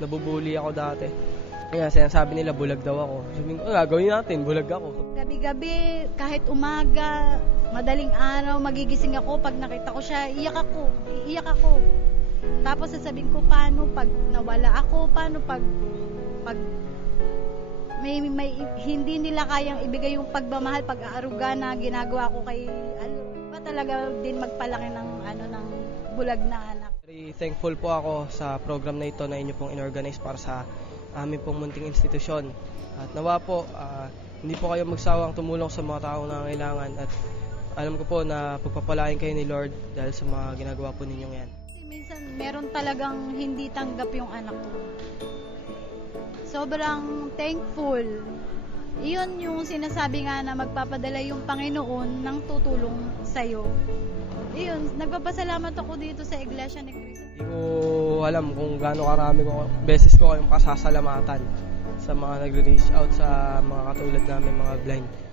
Nabubuli ako dati. Kaya sinasabi nila bulag daw ako. Sabi ko, "Ah, gagawin natin, bulag ako. Gabi-gabi, kahit umaga, madaling araw, magigising ako. Pag nakita ko siya, iyak ako. Iiyak ako. Tapos sasabihin ko, paano pag nawala ako? Paano pag, pag may, may, hindi nila kayang ibigay yung pagmamahal, pag-aaruga na ginagawa ko kay, ano, talaga din magpalaki ng, ano, ng bulag na anak. Very thankful po ako sa program na ito na inyo pong inorganize para sa aming pong munting institusyon. At nawa po, ah, hindi po kayo magsawang tumulong sa mga taong nangangailangan at alam ko po na pagpapalain kayo ni Lord dahil sa mga ginagawa po ninyong yan. Kasi minsan meron talagang hindi tanggap yung anak ko. Sobrang thankful. Iyon yung sinasabi nga na magpapadala yung Panginoon ng tutulong sa'yo. Iyon, nagpapasalamat ako dito sa Iglesia ni Cristo. Hindi ko alam kung gaano karami ko, beses ko kayong pasasalamatan sa mga nagre-reach out sa mga katulad namin, mga blind.